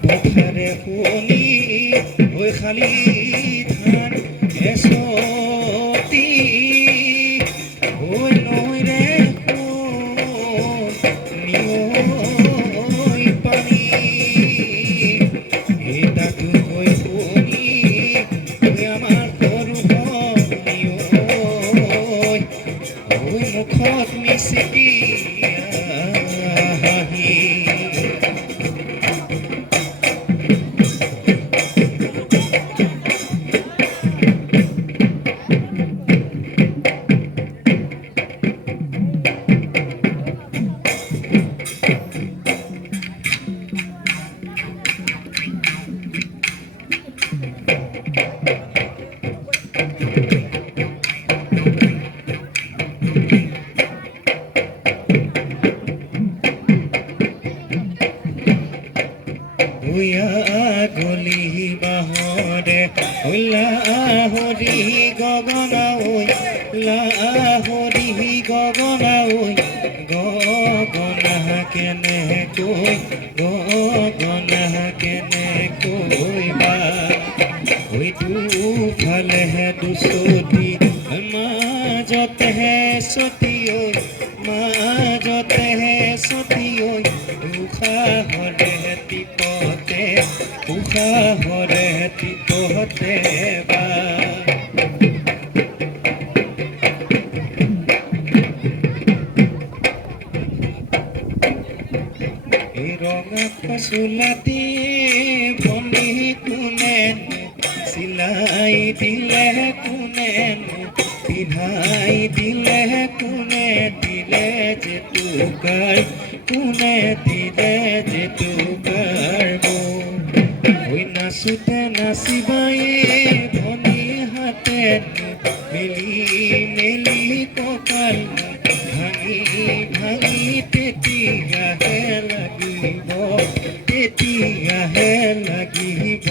পথাৰে শুনি হৈ খালি ধান এচতি হৈ নৈৰে নিয়ৈ পানী এই তাতো হৈ শুনি হৈ আমাৰ সৰু নিয়ৈ হৈ মুখত মিচিকি হাঁহি গলি বাহৰে লাহৰি গগনা লাহৰি গগনা গগনা কেনেকৈ বা দুফালেহে দুচতি মাজতেহে চতি মাজতেহে চতি উশাহৰে টিপতে উশাহৰে টিপতে বা এই ৰঙা ফচুলাটি ভনী কোনেনো চিলাই দিলে কোনেনো পিন্ধাই দিলে কোনে দিলে যে টুকাৰ কোনে দিলে যে টুকাৰ হৈ নাচোতে নাচিবাই ভনী হাতে মেলি মেলি কঁকাল ভাঙি ভাঙি তেতিয়াহে লাগিব তেতিয়াহে লাগিব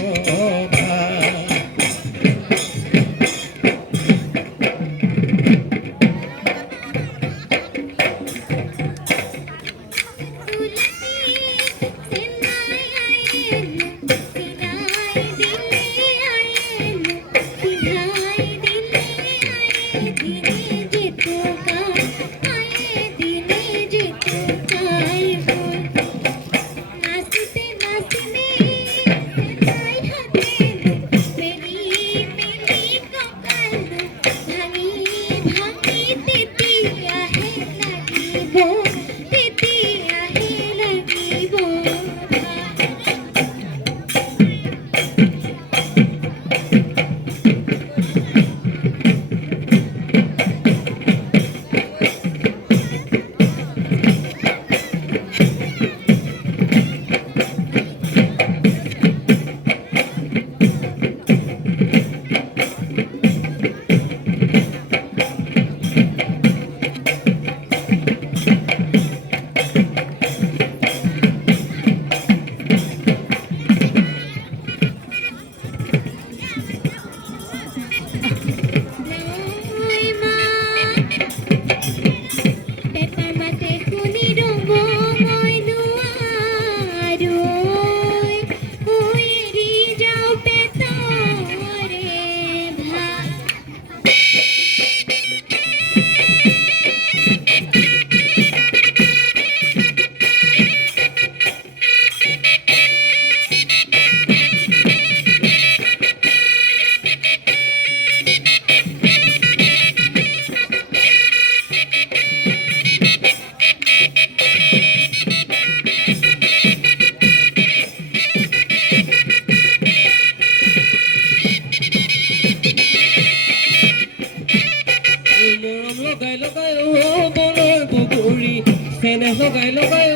লগাই লগাই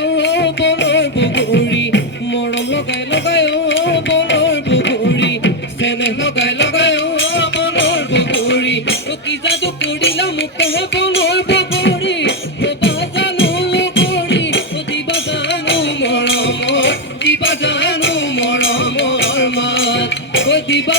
বনৰ বগৰী মৰম লগাই লগাই বনৰ বগৰী চেনেহ লগাই লগাই বনৰ বগৰী কি যাদু কৰিলা মোকহে বনৰ বগৰী দিবা জানো লগৰী দিবা জানো মৰমৰ মাত দিবা